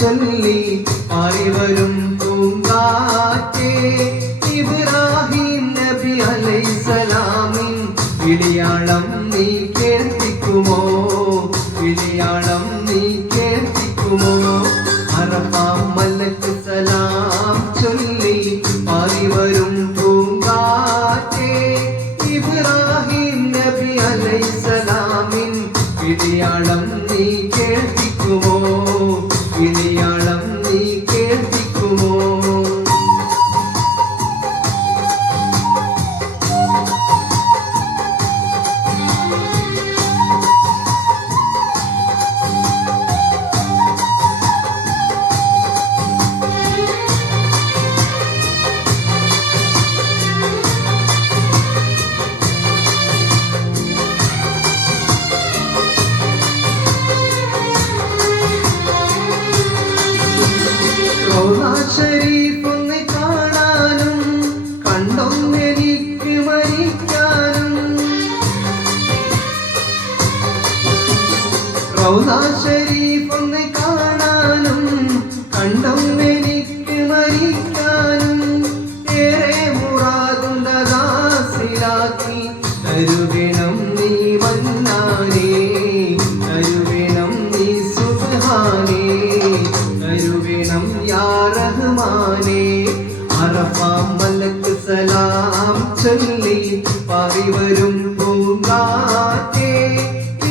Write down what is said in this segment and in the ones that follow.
ചൊല്ലി പാറിവരും പൂങ്കാറ്റേ ഇബ്രാഹിം നബി അലൈഹിസ്സലാമിൻ വിളിയാളം നീ കേൾപ്പിക്കുമോ വിളിയാളം നീ കേൾപ്പിക്കുമോ അറഫാ മലക്ക് സലാം ചൊല്ലി പാറിവരും പൂങ്കാറ്റേ ഇബ്രാഹിം നബി അലൈഹിസ്സലാമിൻ വിളിയാളം നീ കേൾപ്പിക്കുമോ വിളിയാളം നീ കേൾപ്പിക്കുമോ ഷരീഫൊന്ന് കാണാനും കണ്ടൊന്നെനിക്ക് മരിക്കാനും റൗദ ഷരീഫൊന്ന് കാണാനും കണ്ടൊന്നെനിക്ക് മരിക്കാനും ഏറെ മുറാദുണ്ടദാസിലാക്കി തരുവേണം നീ മന്നാനേ തരുവേണം നീ സുബ്ഹാനേ തരുവേണം യാ റഹ്മാനേ അറഫാ മലക്ക് സലാം ചൊല്ലി പാറിവരും പൂങ്കാറ്റേ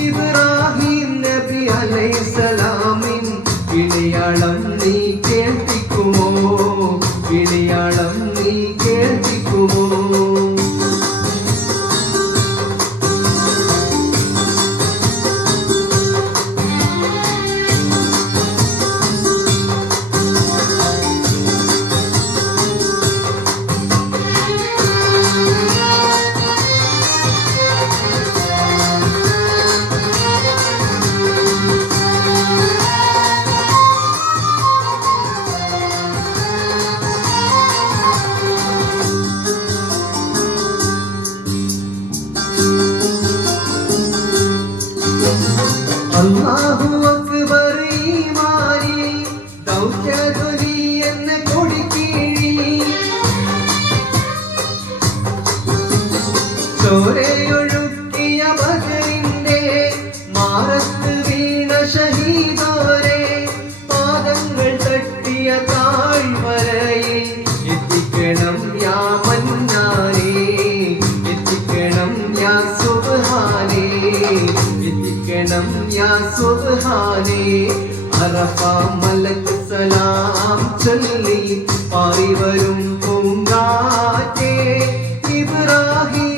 ഇബ്രാഹിം നബി അലൈഹിസ്സലാമിൻ വിളിയാളം നീ കേൾപ്പിക്കുമോ വിളിയാളം നീ കേൾപ്പിക്കുമോ അല്ലാഹു അക്ബർ ഈമാനി ദൗലതുനി എന്ന കൊടിക്കീഴി ചോരയൊഴുക്കിയ ബദറിന്റെ മാറത്ത് വീണ ഷഹീദോരെ പാദങ്ങൾ തട്ടിയ താഴ്വരയിൽ എത്തിക്കണം യാ മന്നാനേ എത്തിക്കണം യാ സുബ്ഹാനേ എത്തിക്കണം യാ സുബ്ഹാനേ അറഫാ മലക്ക് സലാം ചൊല്ലി പാറിവരും പൂങ്കാറ്റേ ഇബ്രാഹിം